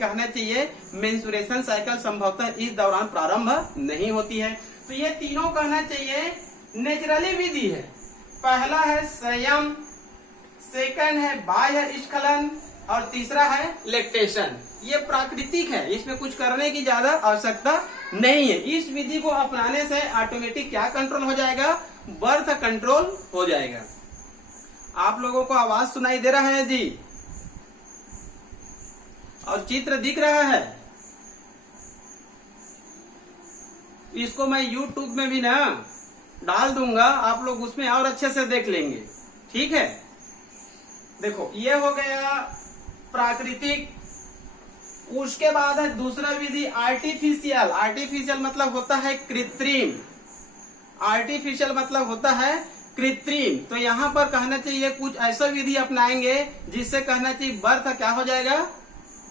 कहना चाहिए menstruation cycle संभवतः इस दौरान प्रारंभ नहीं होती है। तो ये तीनों कहना चाहिए नेचुरली विधि है। पहला है संयम, सेकंड है बाह्य स्खलन और तीसरा है लैक्टेशन। ये प्राकृतिक है, इसमें कुछ करने की ज्यादा आवश्यकता नहीं है। इस विधि को अपनाने से ऑटोमेटिक क्या कंट्रोल हो जाएगा, बर्थ कंट्रोल हो जाएगा। आप लोगों को आवाज सुनाई दे रहा है जी और चित्र दिख रहा है। इसको मैं YouTube में भी ना डाल दूंगा, आप लोग उसमें और अच्छे से देख लेंगे। ठीक है, देखो ये हो गया प्राकृतिक। उसके बाद है दूसरा विधि आर्टिफिशियल। आर्टिफिशियल मतलब होता है कृत्रिम। आर्टिफिशियल मतलब होता है कृत्रिम। तो यहाँ पर कहना चाहिए कुछ ऐसा विधि अपनाएंगे जिससे कहना चाहिए बर्थ क्या हो जाएगा,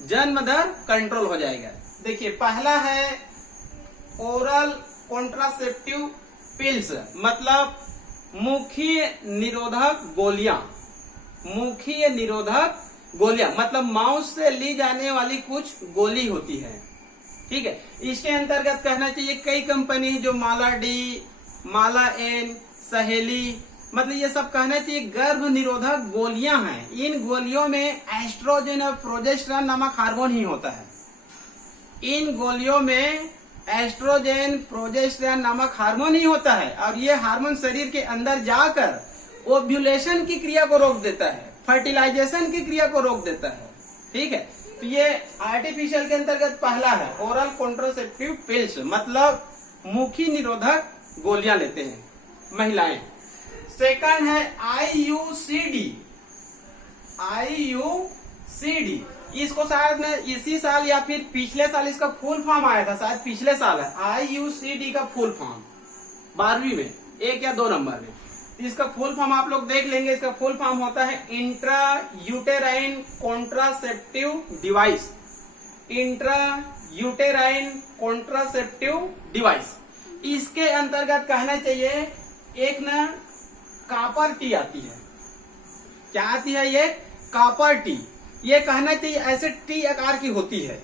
जन्म दर कंट्रोल हो जाएगा। देखिए पहला है ओरल कॉन्ट्रासेप्टिव पिल्स, मतलब मुखीय निरोधक गोलियां। मुखीय निरोधक गोलियां मतलब माउथ से ली जाने वाली कुछ गोली होती है। ठीक है, इसके अंतर्गत कहना चाहिए कई कंपनी जो माला डी, माला एन, सहेली, मतलब ये सब कहना चाहिए गर्भ निरोधक गोलियां हैं। इन गोलियों में एस्ट्रोजन और प्रोजेस्टेरॉन नामक हार्मोन ही होता है। इन गोलियों में एस्ट्रोजन प्रोजेस्टेरॉन नामक हार्मोन ही होता है और ये हार्मोन शरीर के अंदर जाकर ओव्यूलेशन की क्रिया को रोक देता है, फर्टिलाइजेशन की क्रिया को रोक देता है। ठीक है, तो ये आर्टिफिशियल के अंतर्गत पहला है ओरल कॉन्ट्रासेप्टिव पिल्स, मतलब मुखी निरोधक गोलियां लेते हैं महिलाएं। सेकंड है IUCD। IUCD इसको शायद में इसी साल या फिर पिछले साल इसका फुल फॉर्म आया था, शायद पिछले साल है। IUCD का फुल फॉर्म 12वीं में 1 या 2 नंबर में, इसका फुल फॉर्म आप लोग देख लेंगे। इसका फुल फॉर्म होता है intra uterine contraceptive device. Intra uterine contraceptive device, इसके अंतर्गत कहना चाहिए एक ना कॉपर टी आती है। क्या आती है ये, कॉपर टी। ये कहना चाहिए ऐसे टी आकार की होती है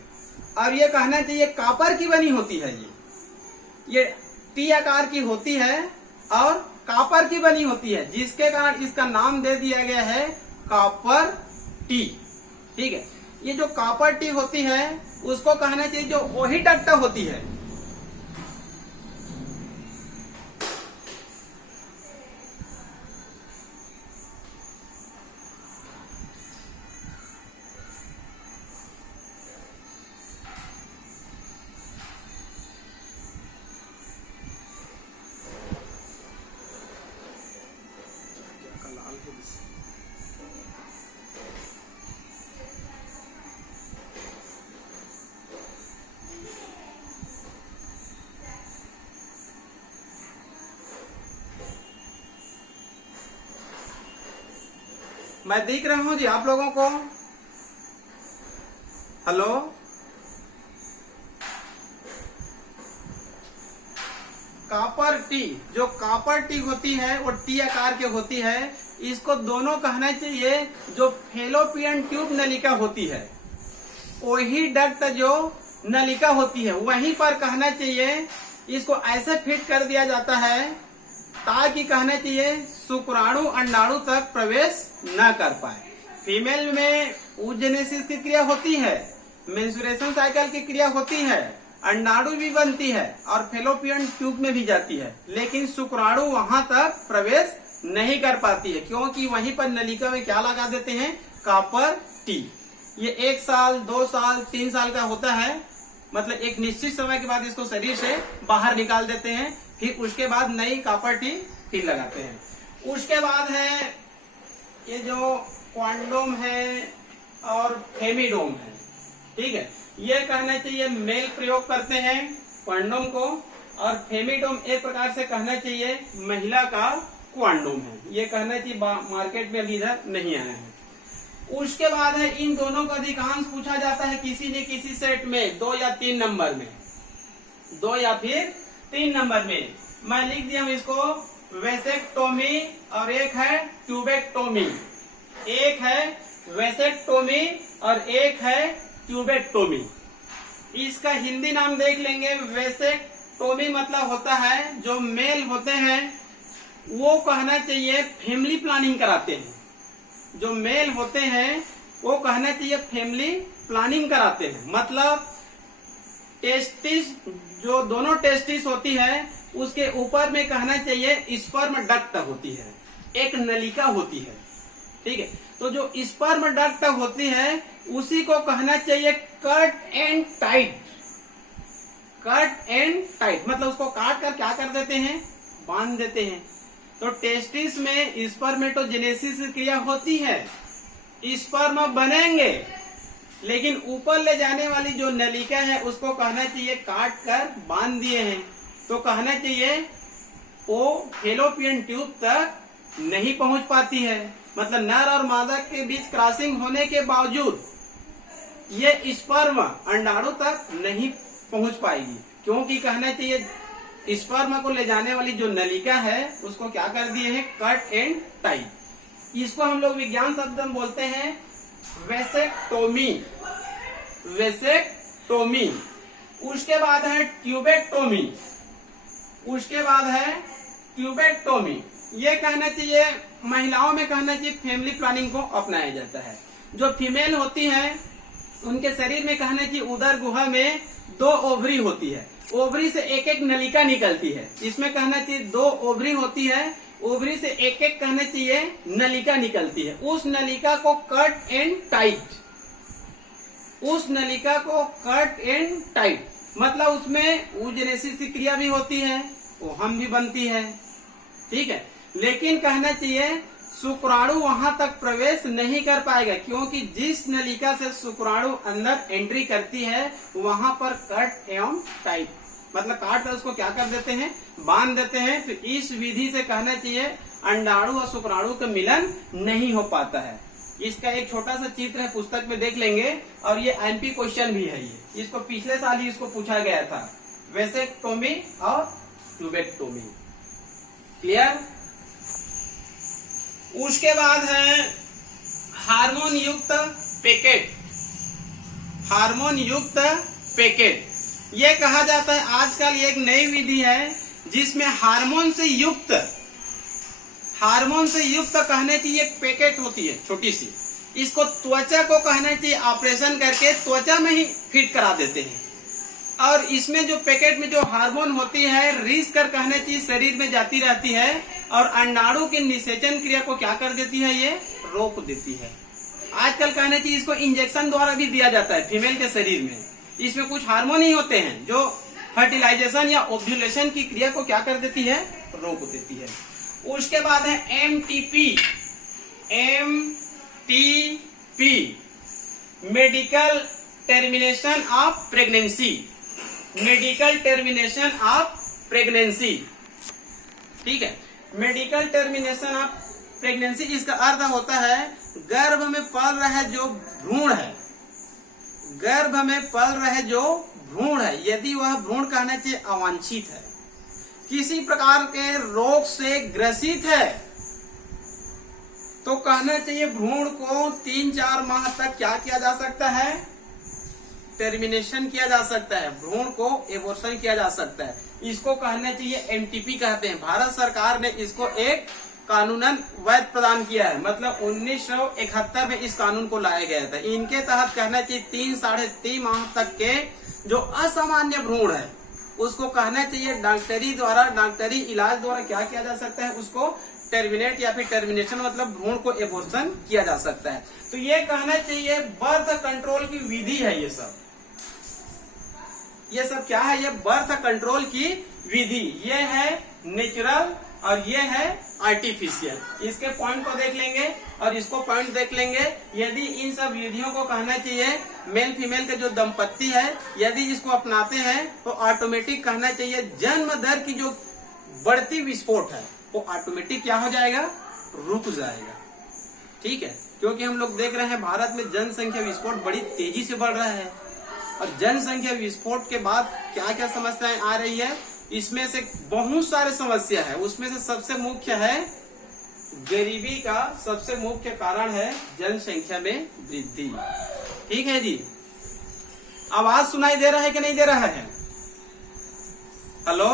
और ये कहना चाहिए कॉपर की बनी होती है। ये टी आकार की होती है और कॉपर की बनी होती है, जिसके कारण इसका नाम दे दिया गया है कॉपर टी। ठीक है, ये जो कॉपर टी होती है उसको कहना चाहिए जो वही डक्ट होती है। मैं दिख रहा हूं जी आप लोगों को? हेलो, कॉपर टी, जो कॉपर टी होती है वो टी आकार की होती है। इसको दोनों कहना चाहिए जो फेलोपियन ट्यूब नलिका होती है, वही डक्ट जो नलिका होती है वहीं पर कहना चाहिए इसको ऐसे फिट कर दिया जाता है ताकि कहना चाहिए शुक्राणु अंडाणु तक प्रवेश न कर पाए। फीमेल में oogenesis की क्रिया होती है, मेंस्ट्रुएशन साइकिल की क्रिया होती है, अंडाणु भी बनती है और फेलोपियन ट्यूब में भी जाती है, लेकिन शुक्राणु वहां तक प्रवेश नहीं कर पाती है क्योंकि वहीं पर नलिका में क्या लगा देते हैं, कॉपर टी। ये 1 साल 2 साल 3 साल का होता है, मतलब एक निश्चित समय के बाद इसको शरीर से बाहर निकाल देते हैं, फिर उसके बाद नई कॉपर टी फिर लगाते हैं। उसके बाद है ये जो क्वांडोम है और फेमिडोम है। ठीक है, ये कहना चाहिए मेल प्रयोग करते हैं क्वांडोम को, और फेमिडोम एक प्रकार से कहना चाहिए महिला का क्वांडोम है। ये कहना चाहिए मार्केट में अभी इधर नहीं आया है। उसके बाद है इन दोनों का अधिकांश पूछा जाता है किसी न किसी सेट में 2 या 3 नंबर में, 2 या फिर 3 नंबर में। मैं लिख दिया हूं इसको वेसेक्टोमी और एक है ट्यूबेक्टोमी। एक है वेसेक्टोमी और एक है ट्यूबेक्टोमी। इसका हिंदी नाम देख लेंगे। वेसेक्टोमी मतलब होता है जो मेल होते हैं वो कहना चाहिए फैमिली प्लानिंग कराते हैं। जो मेल होते हैं वो कहना चाहिए फैमिली प्लानिंग कराते हैं। मतलब टेस्टिस, जो दोनों टेस्टिस होती है उसके ऊपर में कहना चाहिए स्पर्म डक्ट होती है, एक नलिका होती है। ठीक है, तो जो स्पर्म डक्ट होती है उसी को कहना चाहिए cut and tight. Cut and tight मतलब उसको काट कर क्या कर देते हैं, बांध देते हैं। तो टेस्टिस में स्पर्मेटोजेनेसिस क्रिया होती है, स्पर्म बनेंगे, लेकिन ऊपर ले जाने वाली जो नलिका है उसको कहना चाहिए काट कर बांध दिए हैं। तो कहना चाहिए वो फैलोपियन ट्यूब तक नहीं पहुंच पाती है। मतलब नर और मादा के बीच क्रॉसिंग होने के बावजूद ये स्पर्म अंडाणु तक नहीं पहुंच पाएगी, क्योंकि कहना चाहिए स्पर्म को ले जाने वाली जो नलिका है उसको क्या कर दिए हैं, कट एंड टाइट। इसको हम लोग विज्ञान शब्द में बोलते हैं वेसेक्टोमी। वेसेक्टोमी। उसके बाद है ट्यूबेक्टोमी। उसके बाद है ट्यूबेक्टोमी। ये कहना चाहिए महिलाओं में कहना चाहिए फैमिली प्लानिंग को अपनाया जाता है। जो फीमेल होती है उनके शरीर में कहना चाहिए उदर गुहा में 2 ओवरी होती है, ओवरी से एक एक नलिका निकलती है। इसमें कहना चाहिए 2 ओवरी होती है, ओवरी से एक एक कहना चाहिए नलिका निकलती है। उस नलिका को कट एंड टाइट, उस नलिका को कट एंड टाइट मतलब उसमें oogenesis की क्रिया भी होती है, ओहम भी बनती है। ठीक है, लेकिन कहना चाहिए शुक्राणु वहां तक प्रवेश नहीं कर पाएगा, क्योंकि जिस नलिका से शुक्राणु अंदर एंट्री करती है वहां पर कट एवं टाइट मतलब काट कर उसको क्या कर देते हैं, बांध देते हैं। तो इस विधि से कहना चाहिए अंडाणु और शुक्राणु का मिलन नहीं हो पाता है। इसका एक छोटा सा चित्र है, पुस्तक में देख लेंगे, और ये एमपी क्वेश्चन भी है। ये इसको पिछले साल ही इसको पूछा गया था, वेसेक्टोमी और ट्यूबेक्टोमी। क्लियर। उसके बाद है हार्मोन युक्त पैकेट। हार्मोन युक्त पैकेट ये कहा जाता है आजकल एक नई विधि है जिसमें हार्मोन से युक्त कहने चाहिए एक पैकेट होती है छोटी सी। इसको त्वचा को कहना चाहिए ऑपरेशन करके त्वचा में ही फिट करा देते हैं, और इसमें जो पैकेट में जो हार्मोन होती है रीस कर कहना चाहिए शरीर में जाती रहती है, और अंडाणु की निषेचन क्रिया को क्या कर देती है, ये रोक देती है। आजकल कहना चाहिए इसको इंजेक्शन द्वारा भी दिया जाता है फीमेल के शरीर में। इसमें कुछ हार्मोन ही होते हैं जो फर्टिलाइजेशन या ओव्यूलेशन की क्रिया को क्या कर देती है, रोक देती है। उसके बाद है MTP. MTP medical termination of pregnancy. Medical termination of pregnancy. ठीक है, मेडिकल टर्मिनेशन ऑफ प्रेगनेंसी इसका अर्थ होता है गर्भ में पल रहे जो भ्रूण है, गर्भ में पल रहे जो भ्रूण है, यदि वह भ्रूण कहना चाहिए अवांछित है, किसी प्रकार के रोग से ग्रसित है, तो कहना चाहिए भ्रूण को 3-4 माह तक क्या किया जा सकता है, टर्मिनेशन किया जा सकता है, भ्रूण को एबॉर्शन किया जा सकता है। इसको कहना चाहिए एमटीपी कहते हैं। भारत सरकार ने इसको एक कानूनन वैध प्रदान किया है, मतलब 1971 में इस कानून को लाया गया था। इनके तहत कहना चाहिए 3-3.5 माह तक के जो असामान्य भ्रूण है उसको कहना चाहिए डॉक्टरी द्वारा, डॉक्टरी इलाज द्वारा क्या किया जा सकता है, उसको टर्मिनेट या फिर टर्मिनेशन मतलब भ्रूण को एबॉर्शन किया जा सकता है। तो ये कहना चाहिए बर्थ कंट्रोल की विधि है। ये सब क्या है, ये बर्थ कंट्रोल की विधि। ये है नेचुरल और ये है आर्टिफिशियल। इसके पॉइंट को देख लेंगे और इसको पॉइंट देख लेंगे। यदि इन सब विधियों को कहना चाहिए मेल फीमेल के जो दंपत्ति है यदि इसको अपनाते हैं तो ऑटोमेटिक कहना चाहिए जन्म दर की जो बढ़ती विस्फोट है वो ऑटोमेटिक क्या हो जाएगा, रुक जाएगा। ठीक है, क्योंकि हम लोग देख रहे हैं भारत में जनसंख्या विस्फोट बड़ी तेजी से बढ़ रहा है, और जनसंख्या विस्फोट के बाद क्या क्या समस्याएं आ रही है, इसमें से बहुत सारे समस्या है। उसमें से सबसे मुख्य है गरीबी का सबसे मुख्य कारण है जनसंख्या में वृद्धि। ठीक है जी। आवाज सुनाई दे रहा है कि नहीं दे रहा है? हेलो,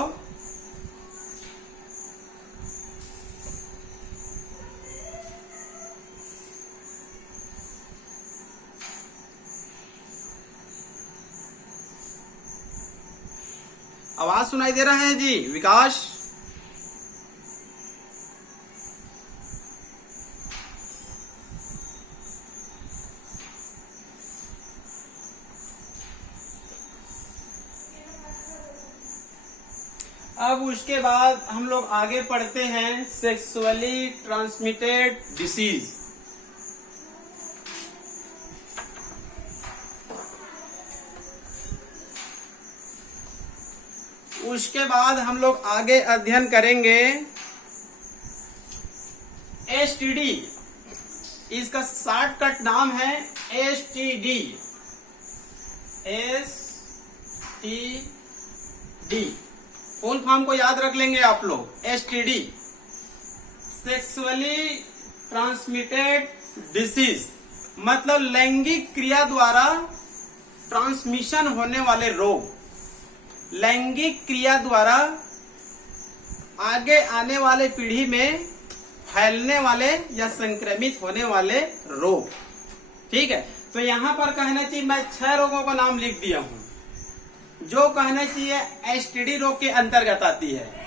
आवाज सुनाई दे रहा है जी विकास? अब उसके बाद हम लोग आगे पढ़ते हैं सेक्सुअली ट्रांसमिटेड डिसीज। उसके बाद हम लोग आगे अध्ययन करेंगे एसटीडी। इसका शॉर्टकट नाम है एसटीडी। एसटीडी फुल फॉर्म को याद रख लेंगे आप लोग। एसटीडी सेक्सुअली ट्रांसमिटेड डिसीज, मतलब लैंगिक क्रिया द्वारा ट्रांसमिशन होने वाले रोग, लैंगिक क्रिया द्वारा आगे आने वाले पीढ़ी में फैलने वाले या संक्रमित होने वाले रोग। ठीक है, तो यहां पर कहना चाहिए मैं 6 रोगों का नाम लिख दिया हूं जो कहना चाहिए एसटीडी रोग के अंतर्गत आती है।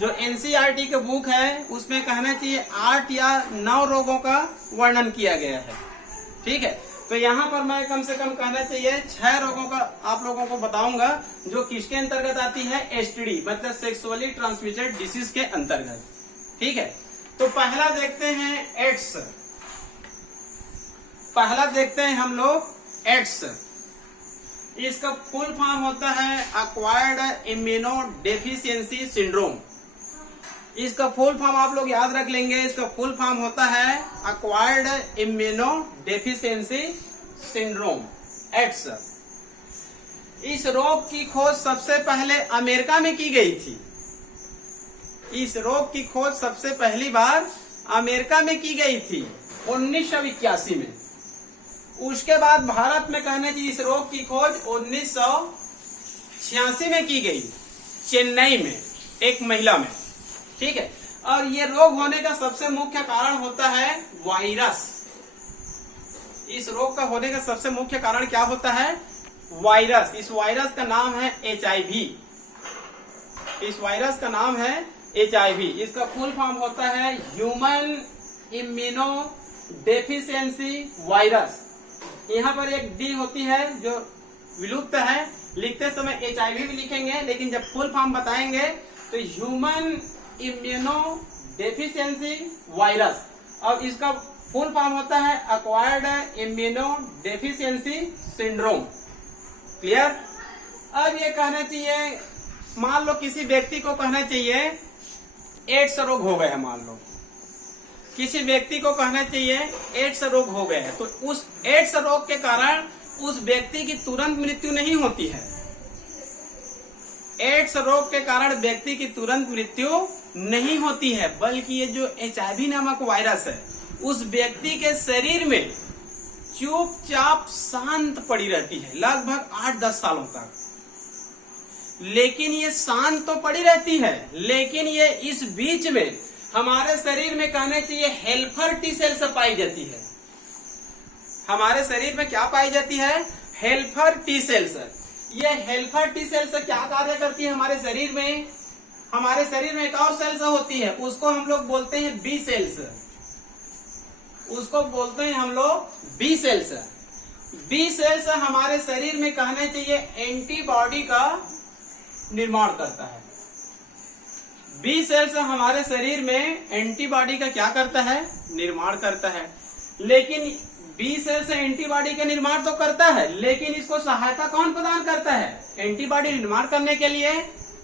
जो एनसीईआरटी के बुक है उसमें कहना चाहिए 8 या 9 रोगों का वर्णन किया गया है। ठीक है, तो यहाँ पर मैं कम से कम कहना चाहिए 6 रोगों का आप लोगों को बताऊंगा जो किसके अंतर्गत आती है, एसटीडी मतलब सेक्सुअली ट्रांसमिटेड डिसीज के अंतर्गत। ठीक है, तो पहला देखते हैं एड्स। पहला देखते हैं हम लोग एड्स। इसका फुल फॉर्म होता है एक्वायर्ड इम्यूनो डेफिशिएंसी सिंड्रोम। इसका फुल फॉर्म आप लोग याद रख लेंगे। इसका फुल फॉर्म होता है acquired immuno deficiency syndrome, AIDS. इस रोग की खोज सबसे पहले अमेरिका में की गई थी। इस रोग की खोज सबसे पहली बार अमेरिका में की गई थी 1981 में। उसके बाद भारत में कहने चाहिए इस रोग की खोज 1986 में की गई, चेन्नई में एक महिला में। ठीक है, और ये रोग होने का सबसे मुख्य कारण होता है वायरस। इस रोग का होने का सबसे मुख्य कारण क्या होता है, वायरस। इस वायरस का नाम है HIV। इस वायरस का नाम है HIV। इसका फुल फॉर्म होता है ह्यूमन इम्यूनो डेफिशिएंसी वायरस। यहाँ पर एक डी होती है जो विलुप्त है, लिखते समय HIV भी लिखेंगे, लेकिन जब फुल फॉर्म बताएंगे तो ह्यूमन इम्यूनो डेफिशिएंसी वायरस। और इसका फुल फॉर्म होता है acquired immuno deficiency syndrome. Clear? अब ये कहना चाहिए, मान लो किसी व्यक्ति को कहना चाहिए एड्स रोग हो गए है, मान लो किसी व्यक्ति को कहना चाहिए एड्स रोग हो गए है, तो उस एड्स रोग के कारण उस व्यक्ति की तुरंत मृत्यु नहीं होती है। एड्स रोग के कारण व्यक्ति की तुरंत मृत्यु नहीं होती है, बल्कि ये जो HIV नामक वायरस है उस व्यक्ति के शरीर में चुपचाप शांत पड़ी रहती है लगभग 8-10 सालों तक। लेकिन ये शांत तो पड़ी रहती है, लेकिन ये इस बीच में हमारे शरीर में कहना चाहिए हेल्पर टी सेल्स पाई जाती है। हमारे शरीर में क्या पाई जाती है, हेल्पर टी सेल्स। ये हेल्पर टी सेल्स क्या कार्य करती है हमारे शरीर में? हमारे शरीर में एक और सेल्स होती है, उसको हम लोग बोलते हैं बी सेल्स। उसको बोलते हैं हम लोग बी सेल्स। बी सेल्स हमारे शरीर में कहना चाहिए एंटीबॉडी का निर्माण करता है। बी सेल्स हमारे शरीर में एंटीबॉडी का क्या करता है, निर्माण करता है। लेकिन बी सेल्स एंटीबॉडी का निर्माण तो करता है, लेकिन इसको सहायता कौन प्रदान करता है एंटीबॉडी निर्माण करने के लिए?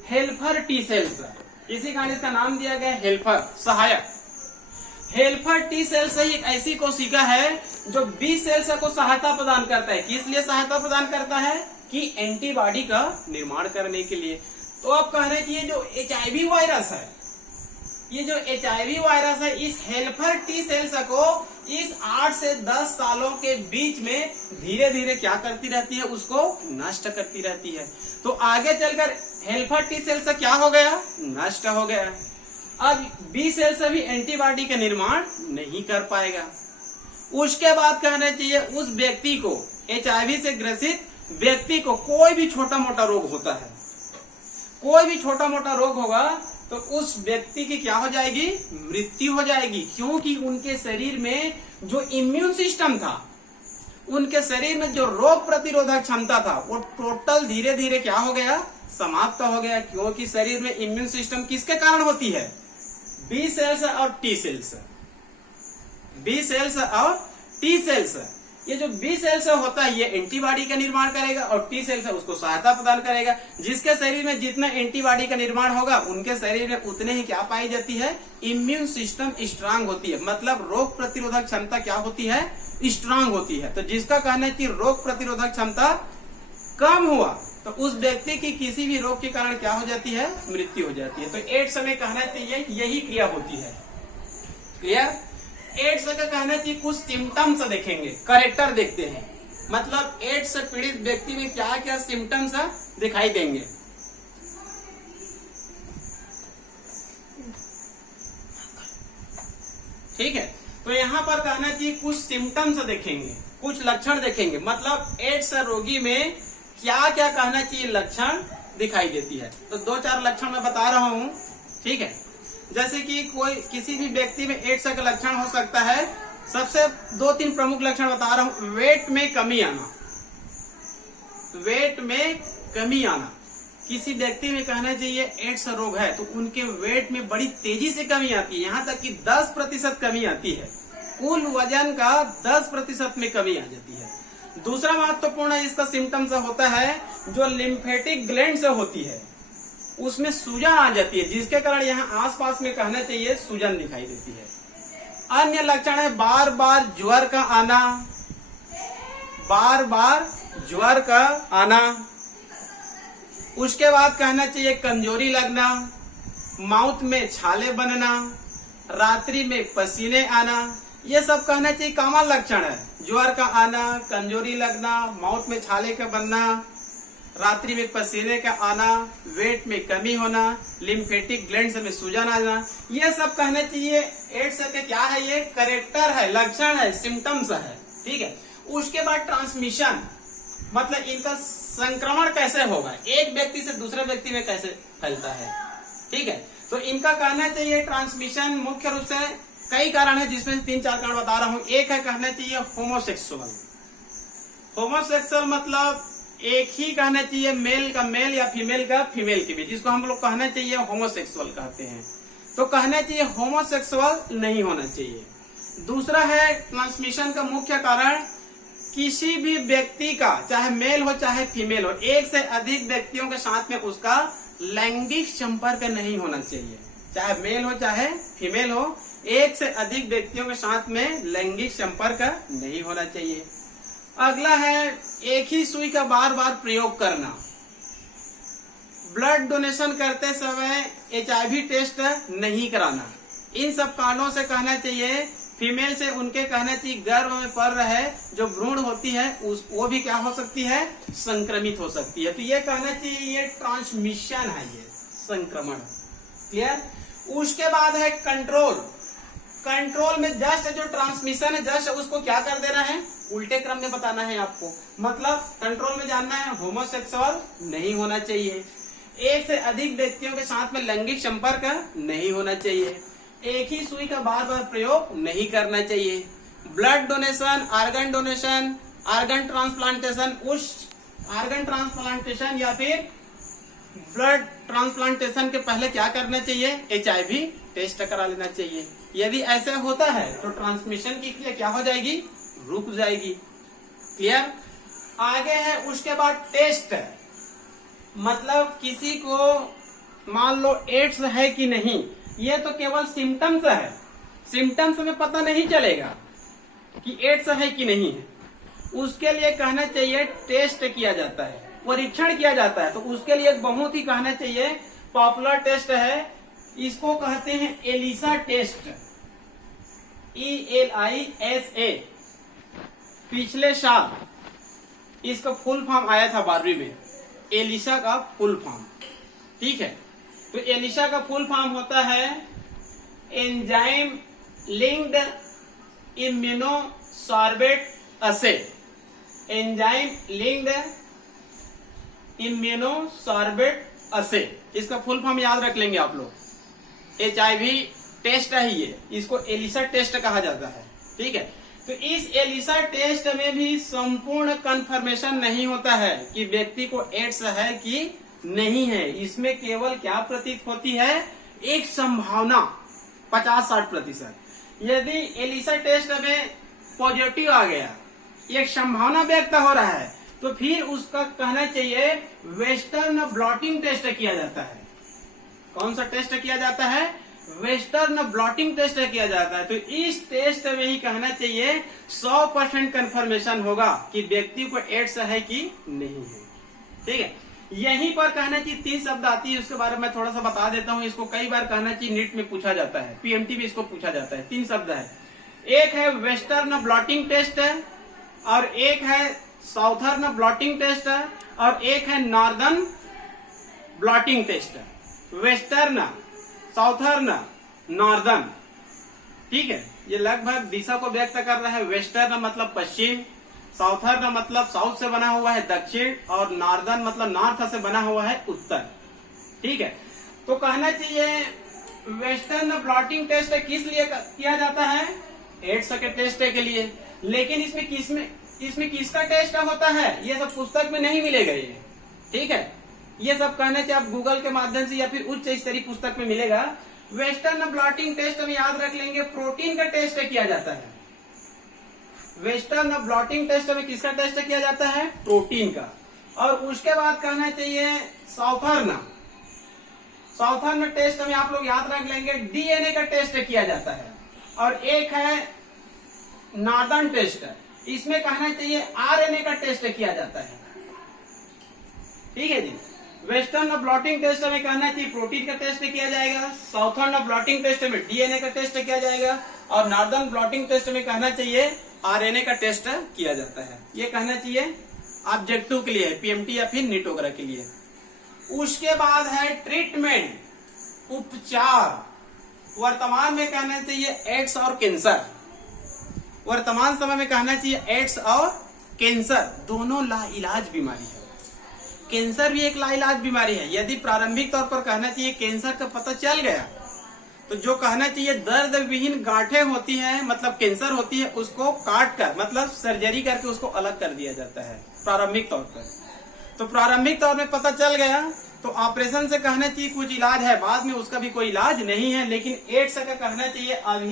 Helper T cells. इसी कारण इसका नाम दिया गया हेल्पर, सहायक। हेल्पर टी सेल्स ही एक ऐसी कोशिका है जो बी सेल्स को सहायता प्रदान करता है। किस लिए सहायता प्रदान करता है? कि एंटीबॉडी का निर्माण करने के लिए। तो आप कह रहे हैं कि ये जो HIV वायरस है, ये जो HIV वायरस है, इस हेल्पर टी सेल्स को इस 8 से 10 सालों के बीच में धीरे धीरे क्या करती रहती है, उसको नष्ट करती रहती है। तो आगे चलकर हेल्पर टी सेल से क्या हो गया, नष्ट हो गया। अब बी सेल से भी एंटीबॉडी का निर्माण नहीं कर पाएगा। उसके बाद कहना चाहिए उस व्यक्ति को, HIV से ग्रसित व्यक्ति को कोई भी छोटा मोटा रोग होता है, कोई भी छोटा मोटा रोग होगा तो उस व्यक्ति की क्या हो जाएगी, मृत्यु हो जाएगी। क्योंकि उनके शरीर में जो इम्यून सिस्टम था, उनके शरीर में जो रोग प्रतिरोधक क्षमता था, वो टोटल धीरे धीरे क्या हो गया, समाप्त हो गया। क्योंकि शरीर में इम्यून सिस्टम किसके कारण होती है, बी सेल्स और टी सेल्स, बी सेल्स और टी सेल्स। ये जो बी सेल्स होता है ये एंटीबॉडी का निर्माण करेगा और टी सेल्स उसको सहायता प्रदान करेगा। जिसके शरीर में जितना एंटीबॉडी का निर्माण होगा उनके शरीर में उतने ही क्या पाई जाती है, इम्यून सिस्टम स्ट्रांग होती है। मतलब रोग प्रतिरोधक क्षमता क्या होती है, स्ट्रांग होती है। तो जिसका कहना है कि रोग प्रतिरोधक क्षमता कम हुआ तो उस व्यक्ति की किसी भी रोग के कारण क्या हो जाती है, मृत्यु हो जाती है। तो एड्स में कहना चाहिए यही क्रिया होती है। क्लियर। एड्स का कहना चाहिए कुछ सिम्टम्स देखेंगे, करेक्टर देखते हैं। मतलब एड्स से पीड़ित व्यक्ति में क्या क्या सिम्टम्स दिखाई देंगे। ठीक है, तो यहाँ पर कहना चाहिए कुछ सिम्टम्स देखेंगे, कुछ लक्षण देखेंगे। मतलब एड्स रोगी में क्या क्या कहना चाहिए लक्षण दिखाई देती है। तो 2-4 लक्षण मैं बता रहा हूं। ठीक है, जैसे कि कोई किसी भी व्यक्ति में एड्स का लक्षण हो सकता है। सबसे 2-3 प्रमुख लक्षण बता रहा हूं। वेट में कमी आना, वेट में कमी आना। किसी व्यक्ति में कहना चाहिए एड्स रोग है तो उनके वेट में बड़ी तेजी से कमी आती है, यहाँ तक कि 10% कमी आती है। कुल वजन का 10% में कमी आ जाती है। दूसरा महत्वपूर्ण इसका सिम्टम्स होता है जो लिम्फेटिक ग्लैंड से होती है, उसमें सूजन आ जाती है, जिसके कारण यहाँ आसपास में कहना चाहिए सूजन दिखाई देती है। अन्य लक्षण है बार बार ज्वर का आना, बार बार ज्वर का आना। उसके बाद कहना चाहिए कमजोरी लगना, माउथ में छाले बनना, रात्रि में पसीने आना। ये सब कहना चाहिए कॉमन लक्षण है। ज्वर का आना, कमजोरी लगना, माउथ में छाले का बनना, रात्रि में पसीने का आना, वेट में कमी होना, लिम्फेटिक ग्लैंड्स में सूजन आना। ये सब कहना चाहिए एड्स के क्या है, ये करेक्टर है, लक्षण है, सिम्टम्स है। ठीक है। उसके बाद ट्रांसमिशन, मतलब इनका संक्रमण कैसे होगा, एक व्यक्ति से दूसरे व्यक्ति में कैसे फैलता है। ठीक है, तो इनका कहना चाहिए ट्रांसमिशन मुख्य रूप से कई कारण है, जिसमें 3-4 कारण बता रहा हूं। एक है कहना चाहिए होमोसेक्सुअल। होमोसेक्सुअल मतलब एक ही कहना चाहिए मेल का मेल या फीमेल का फीमेल के बीच, जिसको हम लोग कहना चाहिए होमोसेक्सुअल कहते हैं। तो कहना चाहिए होमोसेक्सुअल नहीं होना चाहिए। दूसरा है ट्रांसमिशन का मुख्य कारण किसी भी व्यक्ति का, चाहे मेल हो चाहे फीमेल हो, एक से अधिक व्यक्तियों के साथ में उसका लैंगिक संपर्क नहीं होना चाहिए। चाहे मेल हो चाहे फीमेल हो, एक से अधिक व्यक्तियों के साथ में लैंगिक संपर्क नहीं होना चाहिए। अगला है एक ही सुई का बार बार प्रयोग करना। ब्लड डोनेशन करते समय HIV टेस्ट नहीं कराना। इन सब कारणों से कहना चाहिए फीमेल से उनके कहना चाहिए गर्भ में पड़ रहे जो भ्रूण होती है वो भी क्या हो सकती है, संक्रमित हो सकती है। तो ये कहना चाहिए ये ट्रांसमिशन है, ये संक्रमण। क्लियर। उसके बाद है कंट्रोल। कंट्रोल में जस्ट जो ट्रांसमिशन है जस्ट उसको क्या कर देना है, उल्टे क्रम में बताना है आपको। मतलब कंट्रोल में जानना है होमोसेक्सुअल नहीं होना चाहिए, एक से अधिक व्यक्तियों के साथ में लैंगिक संपर्क नहीं होना चाहिए, एक ही सुई का बार बार प्रयोग नहीं करना चाहिए। Blood donation, organ donation, organ transplantation, उस ऑर्गन ट्रांसप्लांटेशन या फिर ब्लड ट्रांसप्लांटेशन के पहले क्या करना चाहिए, HIV टेस्ट करा लेना चाहिए। यदि ऐसा होता है तो ट्रांसमिशन की क्रिया क्या हो जाएगी, रुक जाएगी। क्लियर। आगे है उसके बाद टेस्ट, मतलब किसी को मान लो एड्स है कि नहीं, ये तो केवल सिम्टम्स है, सिम्टम्स में पता नहीं चलेगा कि एड्स है कि नहीं है। उसके लिए कहना चाहिए टेस्ट किया जाता है, परीक्षण किया जाता है। तो उसके लिए बहुत ही कहना चाहिए पॉपुलर टेस्ट है, इसको कहते हैं एलिसा टेस्ट। ELISA पिछले साल इसका फुल फॉर्म आया था 12वीं में, एलिसा का फुल फॉर्म। ठीक है, तो एलिसा का फुल फॉर्म होता है एंजाइम लिंक्ड इम्यूनोसॉर्बेट असे। एंजाइम लिंक्ड इम्यूनोसॉर्बेट असे, इसका फुल फॉर्म याद रख लेंगे आप लोग। HIV टेस्ट है ये, इसको एलिसा टेस्ट कहा जाता है। ठीक है, तो इस एलिसा टेस्ट में भी संपूर्ण कंफर्मेशन नहीं होता है कि व्यक्ति को एड्स है कि नहीं है। इसमें केवल क्या प्रतीत होती है, एक संभावना 50-60%। यदि एलिसा टेस्ट में पॉजिटिव आ गया, एक संभावना व्यक्त हो रहा है, तो फिर उसका कहना चाहिए वेस्टर्न ब्लॉटिंग टेस्ट किया जाता है। कौन सा टेस्ट किया जाता है, वेस्टर्न ब्लॉटिंग टेस्ट किया जाता है। तो इस टेस्ट में ही कहना चाहिए 100% कंफर्मेशन होगा कि व्यक्ति को एड्स है कि नहीं है। ठीक है, यहीं पर कहना चाहिए 3 शब्द आती है, उसके बारे में थोड़ा सा बता देता हूँ। इसको कई बार कहना चाहिए नीट में पूछा जाता है, PMT भी इसको पूछा जाता है। 3 शब्द है, एक है वेस्टर्न ब्लॉटिंग टेस्ट और एक है साउथर्न ब्लॉटिंग टेस्ट और एक है northern blotting test. Western, southern, northern. ठीक है, ये लगभग दिशा को व्यक्त कर रहा है। वेस्टर्न मतलब पश्चिम, साउथर्न मतलब साउथ से बना हुआ है दक्षिण, और नॉर्दर्न मतलब नॉर्थ से बना हुआ है उत्तर। ठीक है, तो कहना चाहिए वेस्टर्न ब्लॉटिंग टेस्ट किस लिए किया जाता है, एड्स के टेस्ट के लिए। लेकिन इसमें किसका टेस्ट होता है, ये सब पुस्तक में नहीं मिलेगा ये। ठीक है, ये सब कहना चाहिए आप गूगल के माध्यम से या फिर उच्च स्तरीय पुस्तक में मिलेगा। वेस्टर्न ब्लॉटिंग टेस्ट में याद रख लेंगे प्रोटीन का टेस्ट किया जाता है। वेस्टर्न ब्लॉटिंग टेस्ट में किसका टेस्ट किया जाता है, प्रोटीन का। और उसके बाद कहना चाहिए साउथर्न टेस्ट में आप लोग याद रख लेंगे DNA का टेस्ट किया जाता है। और एक है नॉर्दर्न टेस्ट, इसमें कहना चाहिए RNA का टेस्ट किया जाता है। ठीक है जी, वेस्टर्न ब्लॉटिंग टेस्ट में कहना चाहिए प्रोटीन का टेस्ट किया जाएगा, साउथर्न ब्लॉटिंग टेस्ट में DNA का टेस्ट किया जाएगा, और नॉर्दर्न ब्लॉटिंग टेस्ट में कहना चाहिए RNA का टेस्ट किया जाता है। ये कहना चाहिए ऑब्जेक्टिव के लिए है, PMT या फिर नीट वगैरह के लिए। उसके बाद है ट्रीटमेंट, उपचार। वर्तमान में कहना चाहिए एड्स और कैंसर। वर्तमान समय में कहना चाहिए एड्स और कैंसर दोनों लाइलाज बीमारी है। कैंसर भी एक लाइलाज बीमारी है। यदि प्रारंभिक तौर पर कहना चाहिए कैंसर का पता चल गया, तो जो कहना चाहिए दर्द विहीन गांठें होती हैं, मतलब कैंसर होती है, उसको काट कर मतलब सर्जरी करके उसको अलग कर दिया जाता है प्रारंभिक तौर पर। तो प्रारंभिक तौर में पता चल गया तो ऑपरेशन से कहना चाहिए कुछ इलाज है, बाद में उसका भी कोई इलाज नहीं है। लेकिन एड्स का कहना चाहिए अभी